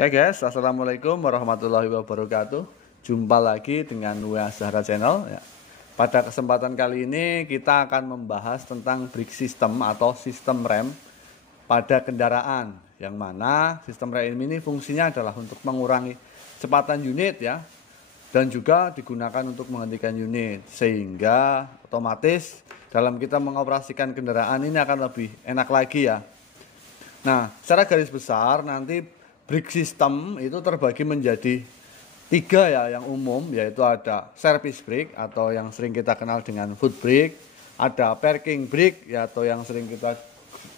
Oke guys, assalamualaikum warahmatullahi wabarakatuh. Jumpa lagi dengan WA Zahra Channel ya. Pada kesempatan kali ini kita akan membahas tentang brake system atau sistem rem pada kendaraan, yang mana sistem rem ini fungsinya adalah untuk mengurangi kecepatan unit ya, dan juga digunakan untuk menghentikan unit, sehingga otomatis dalam kita mengoperasikan kendaraan ini akan lebih enak lagi ya. Nah, secara garis besar nanti brake system itu terbagi menjadi 3 ya, yang umum, yaitu ada service brake atau yang sering kita kenal dengan foot brake, ada parking brake ya, atau yang sering kita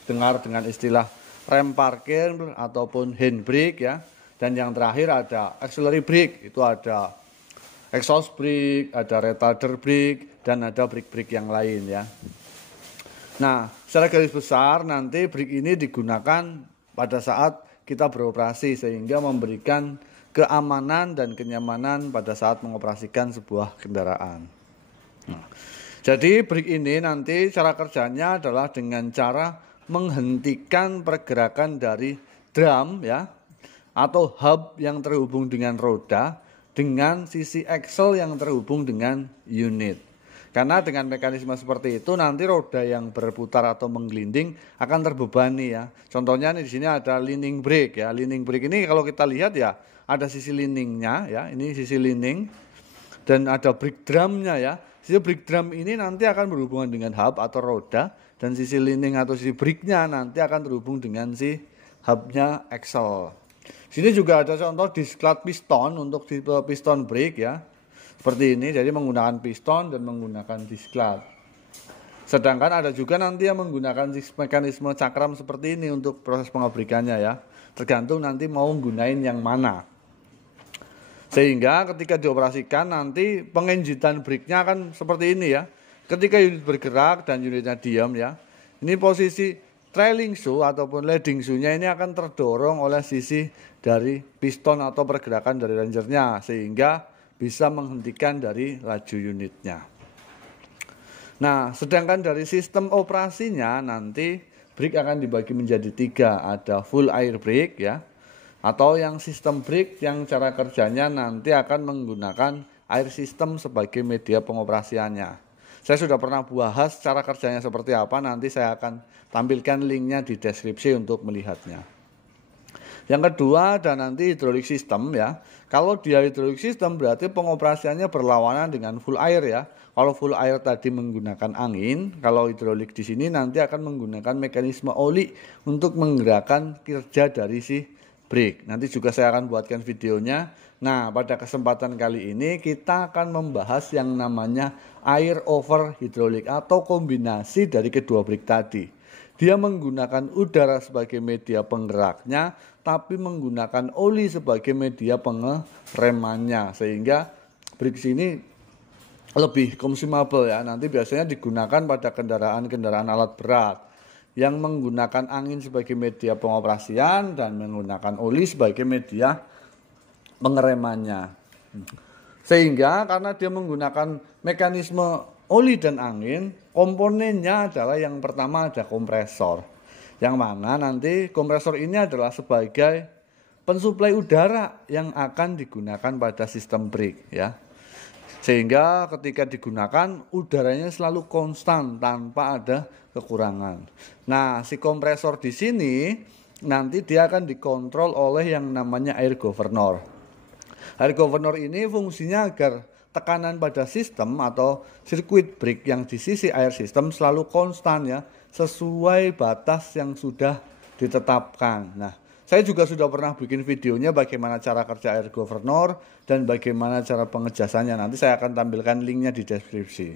dengar dengan istilah rem parkir ataupun hand brake ya, dan yang terakhir ada auxiliary brake, itu ada exhaust brake, ada retarder brake, dan ada brake yang lain ya. Nah, secara garis besar nanti brake ini digunakan pada saat kita beroperasi, sehingga memberikan keamanan dan kenyamanan pada saat mengoperasikan sebuah kendaraan. Nah, jadi brake ini nanti cara kerjanya adalah dengan cara menghentikan pergerakan dari drum ya, atau hub yang terhubung dengan roda dengan sisi axle yang terhubung dengan unit. Karena dengan mekanisme seperti itu nanti roda yang berputar atau menggelinding akan terbebani ya. Contohnya nih, di sini ada leaning brake ya. Leaning brake ini kalau kita lihat ya, ada sisi leaningnya ya. Ini sisi leaning, dan ada brake drumnya ya. Sisi brake drum ini nanti akan berhubungan dengan hub atau roda, dan sisi leaning atau sisi brake-nya nanti akan terhubung dengan si hubnya axle. Sini juga ada contoh disklat piston untuk tipe piston brake ya. Seperti ini, jadi menggunakan piston dan menggunakan disklat. Sedangkan ada juga nanti yang menggunakan mekanisme cakram seperti ini untuk proses pengobrikannya ya. Tergantung nanti mau menggunakan yang mana. Sehingga ketika dioperasikan nanti pengenjitan brake-nya akan seperti ini ya. Ketika unit bergerak dan unitnya diam ya, ini posisi trailing shoe ataupun leading shoe-nya ini akan terdorong oleh sisi dari piston atau pergerakan dari rangernya, sehingga bisa menghentikan dari laju unitnya. Nah, sedangkan dari sistem operasinya nanti brake akan dibagi menjadi 3. Ada full air brake ya, atau yang sistem brake yang cara kerjanya nanti akan menggunakan air system sebagai media pengoperasiannya. Saya sudah pernah bahas cara kerjanya seperti apa, nanti saya akan tampilkan linknya di deskripsi untuk melihatnya. Yang kedua ada nanti hydraulic system ya. Kalau dia hydraulic system berarti pengoperasiannya berlawanan dengan full air ya. Kalau full air tadi menggunakan angin, kalau hidrolik di sini nanti akan menggunakan mekanisme oli untuk menggerakkan kerja dari si brake. Nanti juga saya akan buatkan videonya. Nah, pada kesempatan kali ini kita akan membahas yang namanya air over hidrolik atau kombinasi dari kedua brake tadi. Dia menggunakan udara sebagai media penggeraknya, tapi menggunakan oli sebagai media pengeremannya, sehingga brake ini lebih consumable ya. Nanti biasanya digunakan pada kendaraan-kendaraan alat berat yang menggunakan angin sebagai media pengoperasian dan menggunakan oli sebagai media pengeremannya. Sehingga karena dia menggunakan mekanisme oli dan angin, komponennya adalah yang pertama ada kompresor, yang mana nanti kompresor ini adalah sebagai pensuplai udara yang akan digunakan pada sistem brake ya. Sehingga ketika digunakan udaranya selalu konstan tanpa ada kekurangan. Nah, si kompresor di sini nanti dia akan dikontrol oleh yang namanya air governor. Air governor ini fungsinya agar tekanan pada sistem atau sirkuit brake yang di sisi air system selalu konstan ya, sesuai batas yang sudah ditetapkan. Nah, saya juga sudah pernah bikin videonya bagaimana cara kerja air governor dan bagaimana cara pengejasannya. Nanti saya akan tampilkan linknya di deskripsi.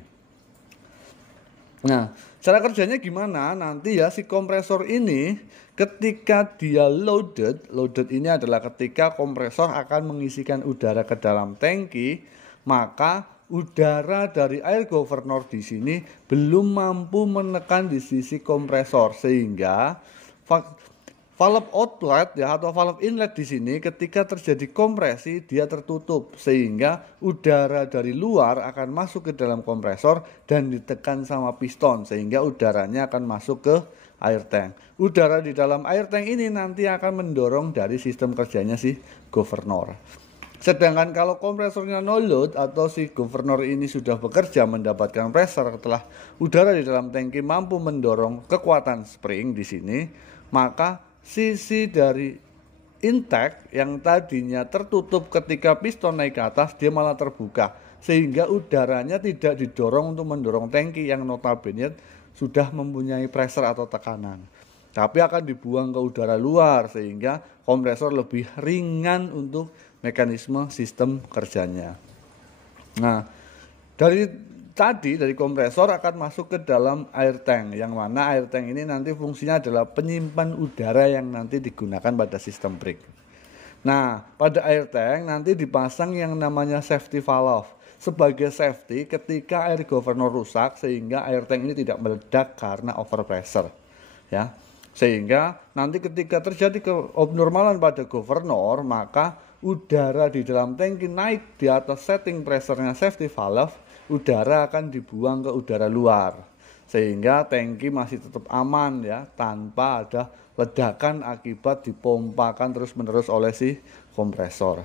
Nah, cara kerjanya gimana? Nanti ya si kompresor ini ketika dia loaded ini adalah ketika kompresor akan mengisikan udara ke dalam tangki, maka udara dari air governor di sini belum mampu menekan di sisi kompresor, sehingga valve outlet ya atau valve inlet di sini ketika terjadi kompresi dia tertutup, sehingga udara dari luar akan masuk ke dalam kompresor dan ditekan sama piston, sehingga udaranya akan masuk ke air tank. Udara di dalam air tank ini nanti akan mendorong dari sistem kerjanya si governor. Sedangkan kalau kompresornya no load atau si governor ini sudah bekerja mendapatkan pressure setelah udara di dalam tangki mampu mendorong kekuatan spring di sini, maka sisi dari intake yang tadinya tertutup ketika piston naik ke atas dia malah terbuka sehingga udaranya tidak didorong untuk mendorong tangki yang notabene sudah mempunyai pressure atau tekanan, tapi akan dibuang ke udara luar sehingga kompresor lebih ringan untuk mekanisme sistem kerjanya. Nah, dari kompresor akan masuk ke dalam air tank, yang mana air tank ini nanti fungsinya adalah penyimpan udara yang nanti digunakan pada sistem brake. Nah, pada air tank nanti dipasang yang namanya safety valve sebagai safety ketika air governor rusak sehingga air tank ini tidak meledak karena overpressure, ya. Sehingga nanti ketika terjadi keabnormalan pada governor, maka udara di dalam tangki naik di atas setting pressure-nya safety valve, udara akan dibuang ke udara luar. Sehingga tangki masih tetap aman ya, tanpa ada ledakan akibat dipompakan terus-menerus oleh si kompresor.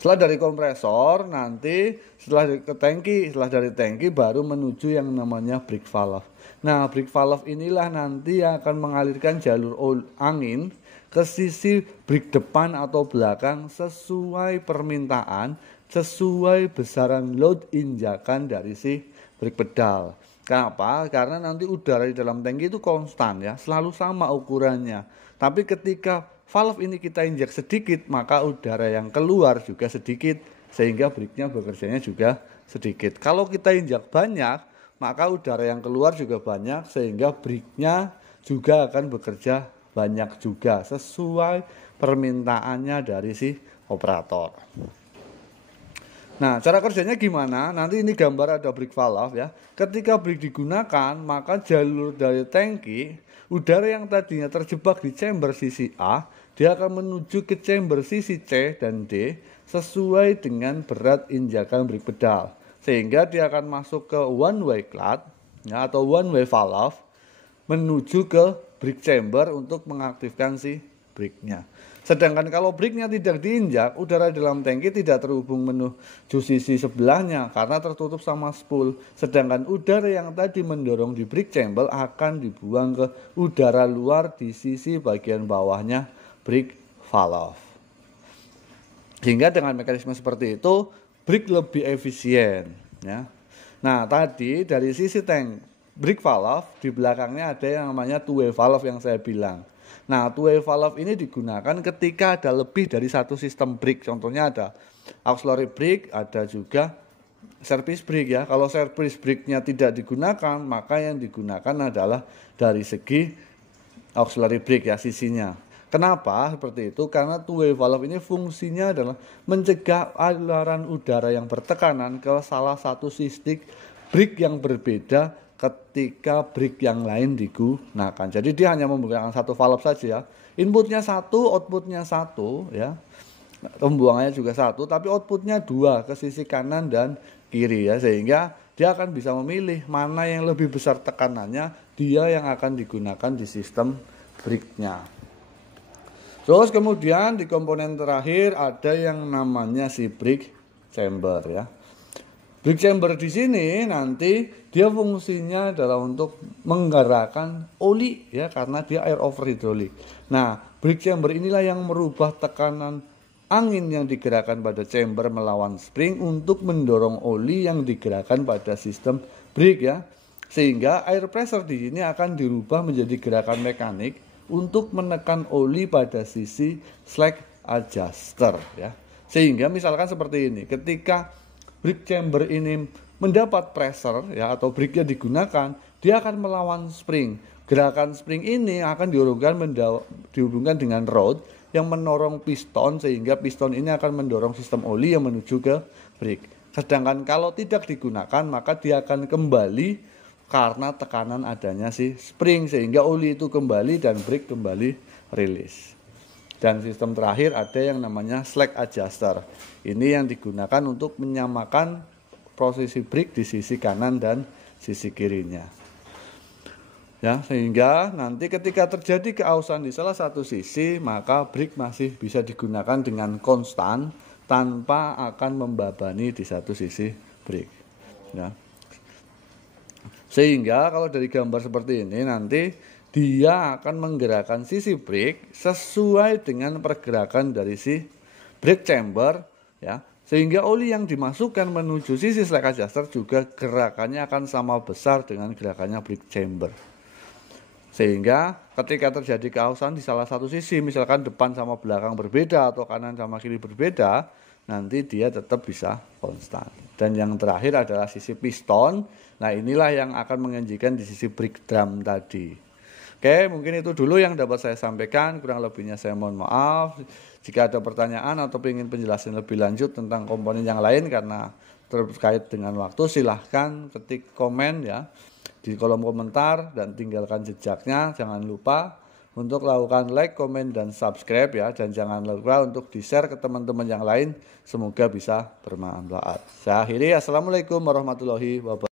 Setelah dari kompresor nanti setelah dari tangki baru menuju yang namanya brake valve. Nah, brake valve inilah nanti yang akan mengalirkan jalur angin ke sisi brake depan atau belakang sesuai permintaan, sesuai besaran load injakan dari si brake pedal. Kenapa? Karena nanti udara di dalam tangki itu konstan ya, selalu sama ukurannya. Tapi ketika valve ini kita injak sedikit, maka udara yang keluar juga sedikit, sehingga brake-nya bekerjanya juga sedikit. Kalau kita injak banyak, maka udara yang keluar juga banyak, sehingga brake-nya juga akan bekerja banyak juga, sesuai permintaannya dari si operator. Nah, cara kerjanya gimana? Nanti ini gambar ada brake valve ya. Ketika brake digunakan, maka jalur dari tangki, udara yang tadinya terjebak di chamber sisi A, dia akan menuju ke chamber sisi C dan D sesuai dengan berat injakan brake pedal. Sehingga dia akan masuk ke one way clamp ya, atau one way valve menuju ke brake chamber untuk mengaktifkan si brake-nya. Sedangkan kalau brake-nya tidak diinjak, udara dalam tangki tidak terhubung menuju sisi sebelahnya karena tertutup sama spool. Sedangkan udara yang tadi mendorong di brake chamber akan dibuang ke udara luar di sisi bagian bawahnya brake valve. Sehingga dengan mekanisme seperti itu, brake lebih efisien. Ya. Nah, tadi dari sisi tank brake valve, di belakangnya ada yang namanya two way valve yang saya bilang. Nah, two way valve ini digunakan ketika ada lebih dari satu sistem brake. Contohnya ada auxiliary brake, ada juga service brake ya. Kalau service brake-nya tidak digunakan, maka yang digunakan adalah dari segi auxiliary brake ya, sisinya. Kenapa seperti itu? Karena two way valve ini fungsinya adalah mencegah aliran udara yang bertekanan ke salah satu sistem brake yang berbeda ketika brake yang lain digunakan. Jadi dia hanya menggunakan satu valve saja ya. Inputnya satu, outputnya satu ya. Pembuangannya juga satu, tapi outputnya dua ke sisi kanan dan kiri ya. Sehingga dia akan bisa memilih mana yang lebih besar tekanannya, dia yang akan digunakan di sistem brake-nya. Terus kemudian di komponen terakhir ada yang namanya si brake chamber ya. Brake chamber di sini nanti dia fungsinya adalah untuk menggerakkan oli ya, karena dia air over hydraulic. Nah, brake chamber inilah yang merubah tekanan angin yang digerakkan pada chamber melawan spring untuk mendorong oli yang digerakkan pada sistem brake ya. Sehingga air pressure di sini akan dirubah menjadi gerakan mekanik untuk menekan oli pada sisi slack adjuster ya. Sehingga misalkan seperti ini, ketika brake chamber ini mendapat pressure ya, atau brake-nya digunakan, dia akan melawan spring. Gerakan spring ini akan dihubungkan dengan rod yang mendorong piston, sehingga piston ini akan mendorong sistem oli yang menuju ke brake. Sedangkan kalau tidak digunakan, maka dia akan kembali karena tekanan adanya si spring, sehingga oli itu kembali dan brake kembali rilis. Dan sistem terakhir ada yang namanya slack adjuster. Ini yang digunakan untuk menyamakan posisi brake di sisi kanan dan sisi kirinya. Ya, sehingga nanti ketika terjadi keausan di salah satu sisi, maka brake masih bisa digunakan dengan konstan tanpa akan membebani di satu sisi brake. Ya. Sehingga kalau dari gambar seperti ini nanti dia akan menggerakkan sisi brake sesuai dengan pergerakan dari si brake chamber, ya. Sehingga oli yang dimasukkan menuju sisi slack adjuster juga gerakannya akan sama besar dengan gerakannya brake chamber. Sehingga ketika terjadi keausan di salah satu sisi, misalkan depan sama belakang berbeda atau kanan sama kiri berbeda, nanti dia tetap bisa konstan. Dan yang terakhir adalah sisi piston. Nah, inilah yang akan menjanjikan di sisi brake drum tadi. Oke, mungkin itu dulu yang dapat saya sampaikan. Kurang lebihnya saya mohon maaf. Jika ada pertanyaan atau ingin penjelasan lebih lanjut tentang komponen yang lain karena terkait dengan waktu, silahkan ketik komen ya di kolom komentar dan tinggalkan jejaknya. Jangan lupa untuk lakukan like, komen, dan subscribe ya. Dan jangan lupa untuk di-share ke teman-teman yang lain. Semoga bisa bermanfaat. Saya akhiri. Assalamualaikum warahmatullahi wabarakatuh.